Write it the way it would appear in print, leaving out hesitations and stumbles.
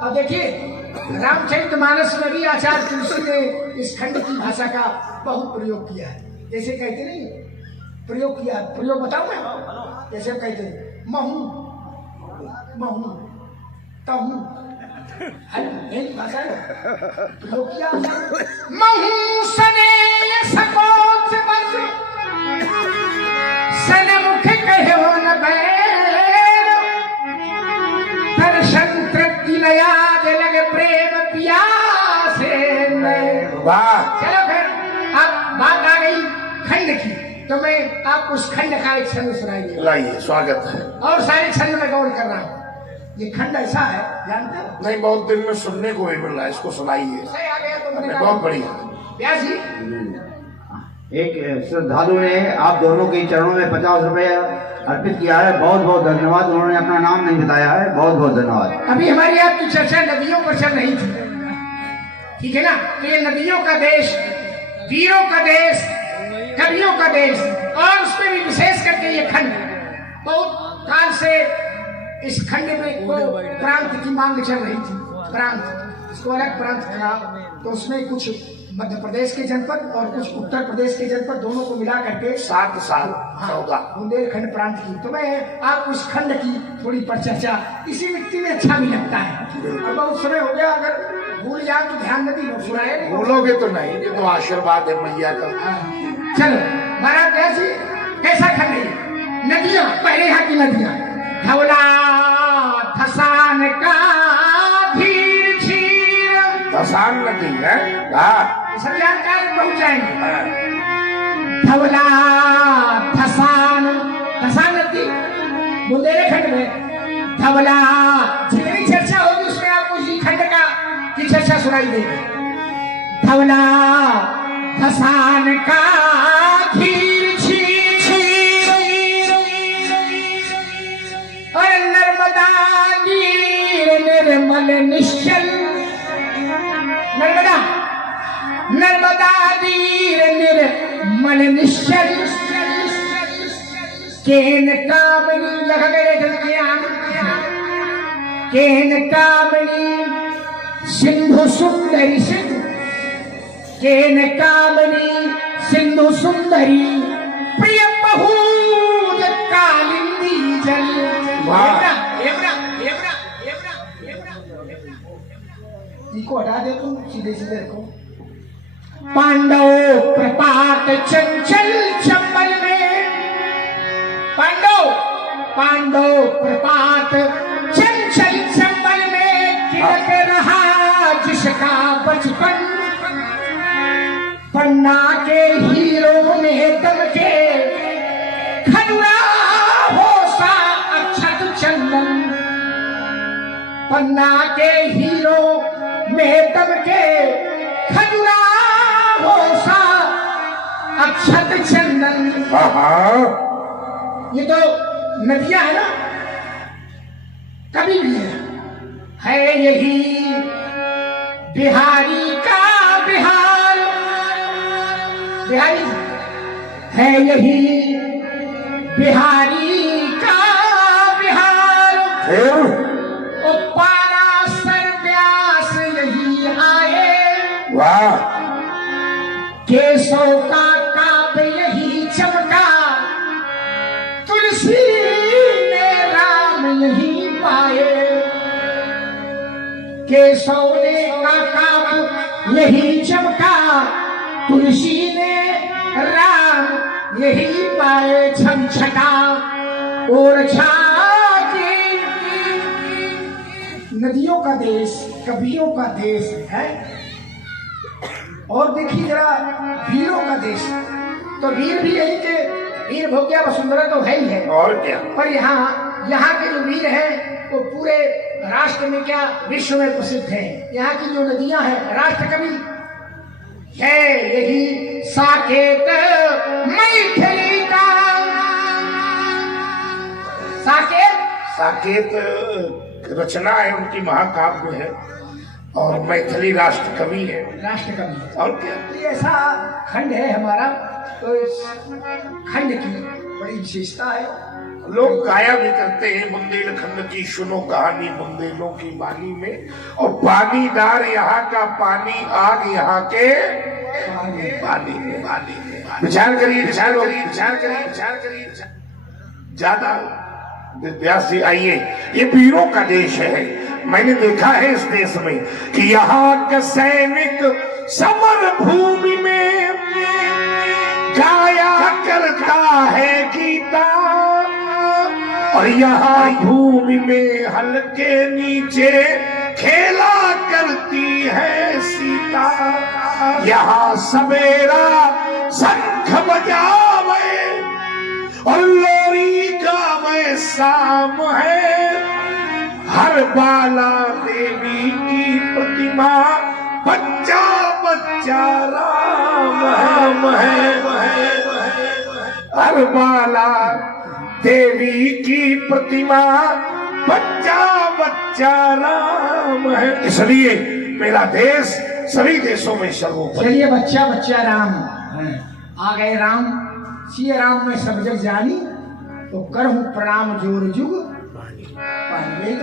और देखिए रामचरितमानस में भी आचार्य तुलसी ने इस खंड की भाषा का बहुत प्रयोग किया है। जैसे कहते नहीं प्रयोग किया, प्रयोग बताऊं मैं, जैसे कहते हैं महू महू तहू, भाषा है प्रयोग किया। महू सने सकोच बस सनमुख कहो न बैर, दर्शन तृप्ति नयाद लगे प्रेम प्यासे नए। वाह, चलो फिर अब बात आ गई खंड की, तो मैं आपको उस खंड का एक छंद सुनाइए। लाइए, स्वागत है। और सारे छंद में गौर कर रहा हूँ। ये खंड ऐसा है, जानते हो? नहीं, बहुत दिन में सुनने को भी मिल रहा है, इसको सुनाइए। सही आ गया तो मैंने बहुत बढ़िया। व्यास जी, एक श्रद्धालु ने आप दोनों के चरणों में 50 रुपए अर्पित किया है। बहुत बहुत धन्यवाद। उन्होंने अपना नाम नहीं बताया है, बहुत बहुत धन्यवाद। अभी हमारी आपकी चर्चा नदियों पर चल रही थी, ठीक है ना? तो ये नदियों का देश, वीरों का देश, कवियों का देश, और उसमें भी विशेष करके ये खंड बहुत काल से इस खंड में को प्रांत की मांग चल रही थी। प्रांत, इसको अलग प्रांत कहा, तो उसमें कुछ मध्य प्रदेश के जनपद और कुछ उत्तर प्रदेश के जनपद दोनों को मिला करके 7 साल 14 बुंदेलखंड प्रांत की। तो मैं आप उस खंड की थोड़ी परिचर्चा, इसी मिट्टी में अच्छा भी लगता है। तो बहुत समय हो गया, अगर भूल जाए तो ध्यान न दी, सुनाए। भूलोगे तो नहीं, ये तो आशीर्वाद है मैया का। चलो महाराज कैसी कैसा खंड है? नदियां, पहले यहाँ की नदियां, धवला धसान का धीर झीर, धसान नदी है। सब जानकार पहुंच जाएंगे। हाँ। धवला धसान, धसान नदी बुंदेलखंड में। धवला, जितनी चर्चा होगी उसमें आपको इसी खंड का की चर्चा सुनाई देगी। धवला धसान का धीर झीर, और नर्मदा नीर निर्मल निश्चल। नर्मदा, नर्मदा नीर निर्मल निश्चल, केन कामनी लग गए धनिया, केन कामनी सिंधु सुंदरी सिंधु, केन कामनी सिंधु सुंदरी, प्रिय बहुत कालिंदी जल। इनको हटा दे तुम, सीधे सीधे रखो। पांडव प्रपात चंचल चंबल में, पांडव पांडव प्रपात चंचल चंबल में तिलक रहा जिसका बचपन। पन्ना के हीरो में दम के खजुरा हो सा अक्षत चंदन। पन्ना के हीरो में दम के खजुरा हो सा अक्षत चंदन। ये तो नदियां है ना, कभी भी है यही बिहारी का बिहार। बिहारी है यही बिहारी का बिहार। ओ पारासर व्यास यही आए, वाह, केशव का काव्य यही चमका। तुलसी ने राम यही पाए, केशव ने का काव्य यही चमका। तुलसी ने राम यही पाए। छम छटा और झाके, नदियों का देश, कवियों का देश है। और देखिए जरा वीरों का देश, तो वीर भी यही के वीर भोग्या वसुंधरा तो है ही है, और क्या। पर यहाँ के जो वीर हैं वो पूरे राष्ट्र में क्या विश्व में प्रसिद्ध हैं। यहाँ की जो नदियां हैं, राष्ट्र कवि है यही साकेत मैथिली का। साकेत, साकेत रचना है उनकी, महाकाव्य है, और मैथिली राष्ट्र कवि है। राष्ट्र कवि, और क्या। ये ऐसा खंड है हमारा, तो इस खंड की बड़ी विशेषता है। लोग गाया भी करते हैं बुंदेलखंड की सुनो कहानी बुंदेलों की बानी में, और पानीदार यहाँ का पानी, आग यहाँ के पानी में। विचार करिए, विचार करिए, विचार करिए, विचार करिए। ज्यादा व्यास जी आइए, ये वीरों का देश है। मैंने देखा है इस देश में कि यहाँ का सैनिक समर भूमि में गाया करता है गीता, और यहाँ भूमि में हल्के नीचे खेला करती है सीता। यहाँ सवेरा शंख बजावे और लोरी गावे शाम है, हर बाला देवी की प्रतिमा बच्चा बच्चा राम है। हर बाला देवी की प्रतिमा बच्चा बच्चा राम है। इसलिए मेरा देश सभी देशों में सर्वोपरि। चलिए बच्चा बच्चा राम आ गए राम, सिया राम में सब जग जानी, तो करहूं प्रणाम जोर जुग पानी।